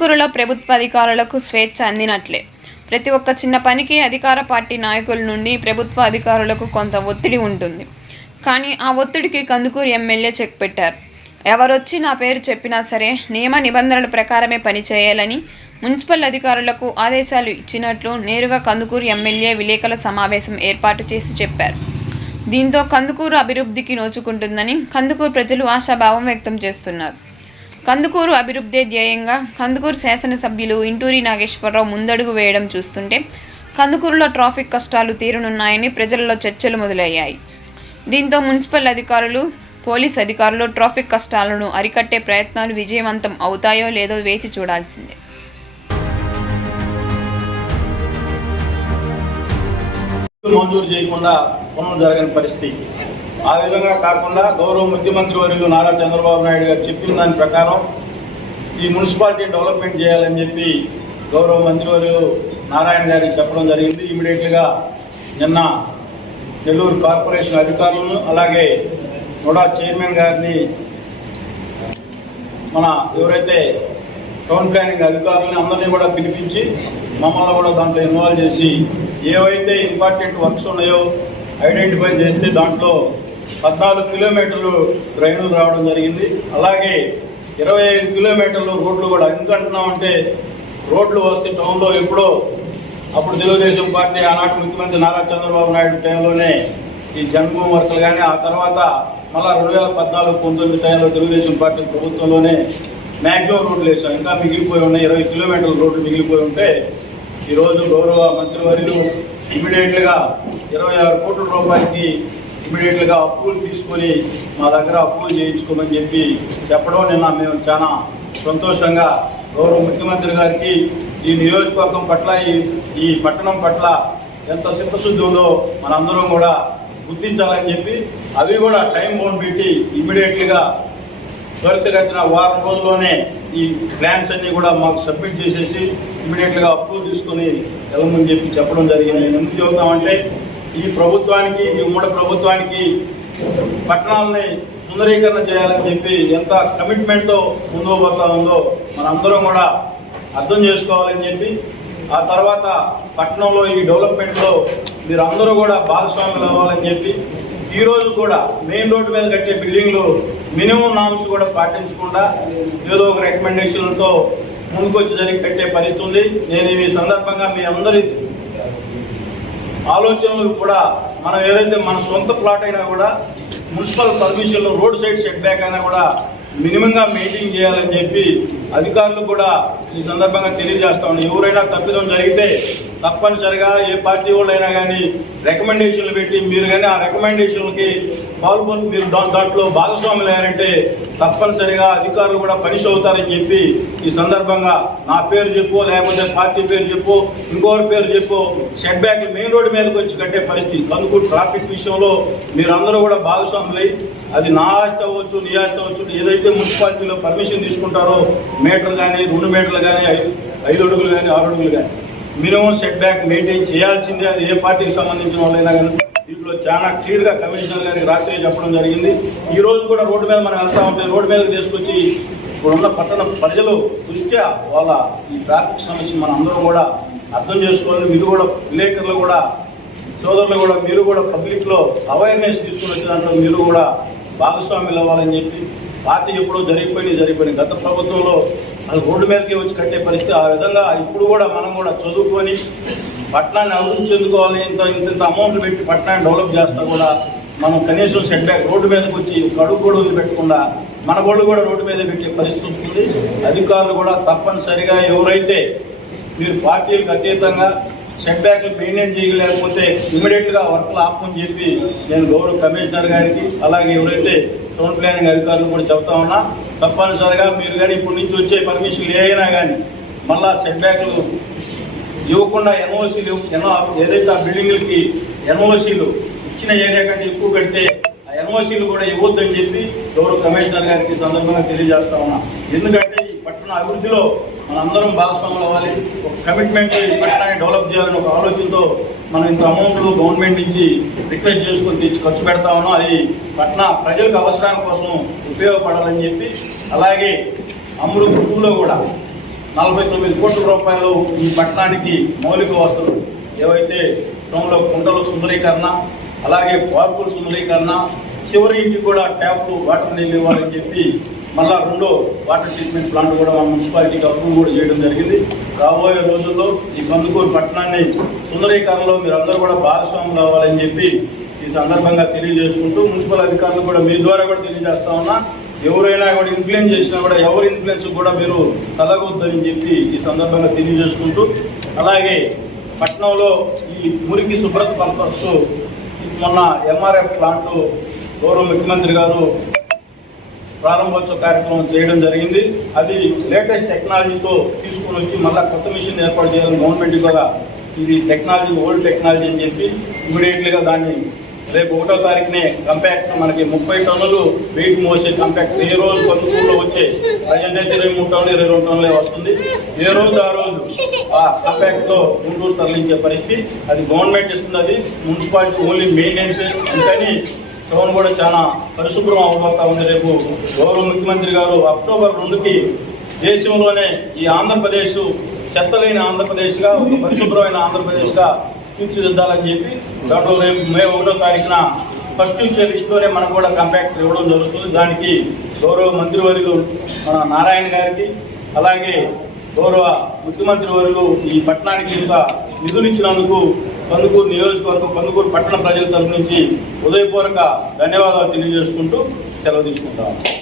కందుకూరులో ప్రభుత్వ అధికారులకు స్వేచ్ఛ అందినట్లే. ప్రతి ఒక్క చిన్న పనికి అధికార పార్టీ నాయకుల నుండి ప్రభుత్వ అధికారులకు కొంత ఒత్తిడి ఉంటుంది. కానీ ఆ ఒత్తిడికి కందుకూరు ఎమ్మెల్యే చెక్ పెట్టారు. ఎవరొచ్చి నా పేరు చెప్పినా సరే నియమ నిబంధనల ప్రకారమే పనిచేయాలని మున్సిపల్ అధికారులకు ఆదేశాలు ఇచ్చినట్లు నేరుగా కందుకూరు ఎమ్మెల్యే విలేకరుల సమావేశం ఏర్పాటు చేసి చెప్పారు. దీంతో కందుకూరు అభివృద్ధికి నోచుకుంటుందని కందుకూరు ప్రజలు ఆశాభావం వ్యక్తం చేస్తున్నారు. కందుకూరు అభివృద్ధి ధ్యేయంగా కందుకూరు శాసనసభ్యులు ఇంటూరి నాగేశ్వరరావు ముందడుగు వేయడం చూస్తుంటే కందుకూరులో ట్రాఫిక్ కష్టాలు తీరునున్నాయని ప్రజల్లో చర్చలు మొదలయ్యాయి. దీంతో మున్సిపల్ అధికారులు పోలీస్ అధికారులు ట్రాఫిక్ కష్టాలను అరికట్టే ప్రయత్నాలు విజయవంతం అవుతాయో లేదో వేచి చూడాల్సిందే. మంజూరు చేయకుండా పనులు జరగని పరిస్థితి. ఆ విధంగా కాకుండా గౌరవ ముఖ్యమంత్రి వర్యులు నారా చంద్రబాబు నాయుడు గారు చెప్పిన దాని ప్రకారం ఈ మున్సిపాలిటీ డెవలప్మెంట్ చేయాలని చెప్పి గౌరవ మంత్రివర్యులు నారాయణ గారికి చెప్పడం జరిగింది. ఇమీడియట్గా నిన్న నెల్లూరు కార్పొరేషన్ అధికారులను అలాగే నోడా చైర్మన్ గారిని మన ఎవరైతే టౌన్ ప్లానింగ్ అధికారులని అందరినీ కూడా పిలిపించి మమ్మల్ని కూడా దాంట్లో ఇన్వాల్వ్ చేసి ఏవైతే ఇంపార్టెంట్ వర్క్స్ ఉన్నాయో ఐడెంటిఫై చేస్తే దాంట్లో పద్నాలుగు కిలోమీటర్లు ట్రైన్లు రావడం జరిగింది. అలాగే ఇరవై ఐదు కిలోమీటర్లు రోడ్లు కూడా ఎందుకంటున్నామంటే రోడ్లు వస్తే టౌన్లో ఎప్పుడో అప్పుడు తెలుగుదేశం పార్టీ ఆనాటి ముఖ్యమంత్రి నారా చంద్రబాబు నాయుడు టైంలోనే ఈ జన్మభూమి వర్కలు కానీ ఆ తర్వాత మళ్ళా రెండు వేల పద్నాలుగు పంతొమ్మిది టైంలో తెలుగుదేశం పార్టీ ప్రభుత్వంలోనే మ్యాక్సిమం రోడ్లు వేసాం ఇంకా మిగిలిపోయి ఉన్నాయి. ఇరవై కిలోమీటర్ల రోడ్లు మిగిలిపోయి ఉంటే ఈరోజు గౌరవ మంత్రివర్యులు ఇమీడియట్గా ఇరవై ఆరు కోట్ల రూపాయలకి ఇమీడియట్గా అప్పులు తీసుకొని మా దగ్గర అప్పులు చేయించుకోమని చెప్పి చెప్పడం నిన్న మేము చాలా సంతోషంగా గౌరవ ముఖ్యమంత్రి గారికి ఈ నియోజకవర్గం పట్ల ఈ ఈ పట్టణం పట్ల ఎంత చిత్తశుద్ధి ఉందో మనందరం కూడా గుర్తించాలని చెప్పి అవి కూడా టైం బౌండ్ పెట్టి ఇమీడియట్గా త్వరితగతిన వారం రోజుల్లోనే ఈ ప్లాన్స్ అన్నీ కూడా మాకు సబ్మిట్ చేసేసి ఇమీడియట్గా అప్రూవ్ తీసుకొని వెళ్ళమని చెప్పి చెప్పడం జరిగింది. ఎందుకు చెబుతామంటే ఈ ప్రభుత్వానికి ఈ ఉమ్మడి ప్రభుత్వానికి పట్టణాలని సుందరీకరణ చేయాలని చెప్పి ఎంత కమిట్మెంట్తో ముందుకు పోతా ఉందో మనందరం కూడా అర్థం చేసుకోవాలని చెప్పి ఆ తర్వాత పట్టణంలో ఈ డెవలప్మెంట్లో మీరు అందరూ కూడా భాగస్వాములు అవ్వాలని చెప్పి ఈ రోజు కూడా మెయిన్ రోడ్డు మీద కట్టే బిల్డింగ్లు మినిమం నామ్స్ కూడా పాటించకుండా ఏదో ఒక రికమెండేషన్లతో ముందుకొచ్చి జరిగి కట్టే పరిస్థితి ఉంది. నేను ఈ సందర్భంగా మీ అందరి ఆలోచనలు కూడా మనం ఏదైతే మన సొంత ప్లాట్ అయినా కూడా మున్సిపల్ పర్మిషన్లో రోడ్ సైడ్ సెట్ బ్యాక్ అయినా కూడా మినిమంగా మెయింటైన్ చేయాలని చెప్పి అధికారులు కూడా ఈ సందర్భంగా తెలియజేస్తా ఉన్నాం ఎవరైనా తప్పిదం జరిగితే తప్పనిసరిగా ఏ పార్టీ వాళ్ళైనా కానీ రికమెండేషన్లు పెట్టి మీరు కానీ ఆ రికమెండేషన్లకి పాల్గొని మీరు దాంట్లో భాగస్వాములు అయ్యారంటే తప్పనిసరిగా అధికారులు కూడా పనిష్ అవుతారని చెప్పి ఈ సందర్భంగా నా పేరు చెప్పు లేకపోతే పార్టీ పేరు చెప్పు ఇంకోరి పేరు చెప్పు షెడ్ బ్యాక్ మెయిన్ రోడ్డు మీదకి వచ్చి కట్టే పరిస్థితి. కనుక ట్రాఫిక్ విషయంలో మీరందరూ కూడా భాగస్వాములై అది నా ఆస్తి అవ్వచ్చు నీ ఆస్తి అవ్వచ్చు ఏదైతే మున్సిపాలిటీలో పర్మిషన్ తీసుకుంటారో మీటర్ కానీ రెండు మీటర్లు కానీ ఐదు ఐదు అడుగులు కానీ ఆరు అడుగులు కానీ మినిమం సెట్ బ్యాక్ మెయింటైన్ చేయాల్సిందే అది ఏ పార్టీకి సంబంధించిన వాళ్ళైనా కానీ దీంట్లో చాలా క్లియర్గా కమిషనర్ గారికి రాత్రి చెప్పడం జరిగింది. ఈ రోజు కూడా రోడ్డు మీద మనం వెళ్తా ఉంటే రోడ్డు మీదకి తీసుకొచ్చి ఇప్పుడున్న పట్టణ ప్రజలు దృష్ట్యా వాళ్ళ ఈ ట్రాఫిక్ సమస్య మన అందరం కూడా అర్థం చేసుకోవాలి. మీరు కూడా విలేకరులు కూడా సోదరులు కూడా మీరు కూడా పబ్లిక్లో అవేర్నెస్ తీసుకుని వచ్చే దాంట్లో మీరు కూడా భాగస్వాములు అవ్వాలని చెప్పి పార్టీ ఎప్పుడో జరిగిపోయినాయి జరిగిపోయినాయి. గత ప్రభుత్వంలో అది రోడ్డు మీదకి వచ్చి కట్టే పరిస్థితి. ఆ విధంగా ఇప్పుడు కూడా మనం కూడా చదువుకొని పట్టణాన్ని అభివృద్ధి చెందుకోవాలి ఇంత ఇంత ఇంత అమౌంట్లు పెట్టి పట్టణాన్ని డెవలప్ చేస్తా కూడా మనం కనీసం సెట్ బ్యాక్ రోడ్డు మీదకి వచ్చి కడుగు కూడా వదిలిపెట్టకుండా మన వాళ్ళు కూడా రోడ్డు మీద పెట్టే పరిస్థితి ఉంటుంది. అధికారులు కూడా తప్పనిసరిగా ఎవరైతే మీరు పార్టీలకు అతీతంగా సెట్ బ్యాక్లు మెయింటైన్ చేయలేకపోతే ఇమీడియట్గా వర్క్లు ఆపమని చెప్పి నేను గౌరవ కమిషనర్ గారికి అలాగే ఎవరైతే టౌన్ ప్లానింగ్ అధికారులు కూడా చెప్తా ఉన్నా తప్పనిసరిగా మీరు కానీ ఇప్పటి నుంచి వచ్చే పర్మిషన్లు ఏమైనా కానీ మళ్ళా సెట్ బ్యాక్లు ఇవ్వకుండా ఎన్ఓసీలు ఎన్నో ఏదైతే ఆ బిల్డింగ్లకి ఎన్ఓసీలు ఇచ్చిన ఏరియా కంటే ఎక్కువ కడితే ఆ ఎన్ఓసీలు కూడా ఇవ్వద్దని చెప్పి గౌరవ కమిషనర్ గారికి సందర్భంగా తెలియజేస్తా ఉన్నా. ఎందుకంటే ఈ పట్టణ అభివృద్ధిలో మనందరం భాగస్వాములు అవ్వాలి ఒక కమిట్మెంట్ ఈ పట్టణాన్ని డెవలప్ చేయాలని ఒక ఆలోచనతో మనం ఇంత అమౌంట్లు గవర్నమెంట్ నుంచి రిక్వెస్ట్ చేసుకొని తెచ్చి ఖర్చు పెడతా ఉన్నాం. అది పట్టణ ప్రజలకు అవసరాల కోసం ఉపయోగపడాలని చెప్పి అలాగే అమృత టూలో కూడా నలభై తొమ్మిది కోట్ల రూపాయలు ఈ పట్టణానికి మౌలిక వసతులు ఏవైతే టౌన్లో కుంటల సుందరీకరణ అలాగే పార్కుల సుందరీకరణ చివరి ఇంటికి కూడా ట్యాప్లు వాటర్ నీళ్ళు ఇవ్వాలని చెప్పి మళ్ళా రెండో వాటర్ ట్రీట్మెంట్ ప్లాంట్ కూడా మా మున్సిపాలిటీకి అప్రూవ్ కూడా చేయడం జరిగింది. రాబోయే రోజుల్లో ఈ కందుకూరు పట్టణాన్ని సుందరీకరణలో మీరు అందరూ కూడా భాగస్వాములు కావాలని చెప్పి ఈ సందర్భంగా తెలియజేసుకుంటూ మున్సిపల్ అధికారులు కూడా మీ ద్వారా కూడా తెలియజేస్తా ఉన్నా ఎవరైనా కూడా ఇన్ఫ్లుయెన్స్ చేసినా కూడా ఎవరి ఇన్ఫ్లుయెన్స్ కూడా మీరు తలగొద్దని చెప్పి ఈ సందర్భంగా తెలియజేసుకుంటూ అలాగే పట్నంలో ఈ మురికి శుభ్రత పర్పస్ మొన్న ఎంఆర్ఎఫ్ ప్లాంట్ గౌరవ ముఖ్యమంత్రి గారు ప్రారంభోత్సవ కార్యక్రమం చేయడం జరిగింది. అది లేటెస్ట్ టెక్నాలజీతో తీసుకుని వచ్చి మళ్ళీ కొత్త మిషన్ ఏర్పాటు చేయాలని గవర్నమెంట్ కూడా ఇది టెక్నాలజీ ఓల్డ్ టెక్నాలజీ అని చెప్పి ఇమీడియట్లీగా దాన్ని రేపు ఒకటో తారీఖునే కంపాక్ట్ మనకి ముప్పై టన్నులు వెయిట్ మోసే కంపాక్ట్ ఏ రోజు కొనుగోలు వచ్చే ప్రజెంట్ అయితే ఇరవై మూడు టన్నులు ఇరవై రెండు టన్నులే వస్తుంది. ఏ రోజు ఆ రోజు ఆ కంపాక్ట్తో గుంటూరు తరలించే పరిస్థితి. అది గవర్నమెంట్ ఇస్తుంది అది మున్సిపాలిటీ ఓన్లీ మెయింటెనెన్స్ అందుకని టౌన్ కూడా చాలా పరిశుభ్రం అవబోతా ఉంది రేపు. గౌరవ ముఖ్యమంత్రి గారు అక్టోబర్ రెండుకి దేశంలోనే ఈ ఆంధ్రప్రదేశ్ చెత్తలైన ఆంధ్రప్రదేశ్గా ఒక పరిశుభ్రమైన ఆంధ్రప్రదేశ్గా తీర్చిదిద్దాలని చెప్పి దాంట్లో రేపు మే ఒకటో తారీఖున ఫస్ట్ ఇచ్చే లిస్టులోనే మనకు కూడా కాంపాక్ట్ ఇవ్వడం జరుగుతుంది. దానికి గౌరవ మంత్రివర్యులు మన నారాయణ గారికి అలాగే గౌరవ ముఖ్యమంత్రి వర్యులు ఈ పట్టణానికి ఇంత నిధులు ఇచ్చినందుకు కందుకూరు నియోజకవర్గం కందుకూరు పట్టణ ప్రజల తరఫు నుంచి హృదయపూర్వక ధన్యవాదాలు తెలియజేసుకుంటూ సెలవు తీసుకుంటాను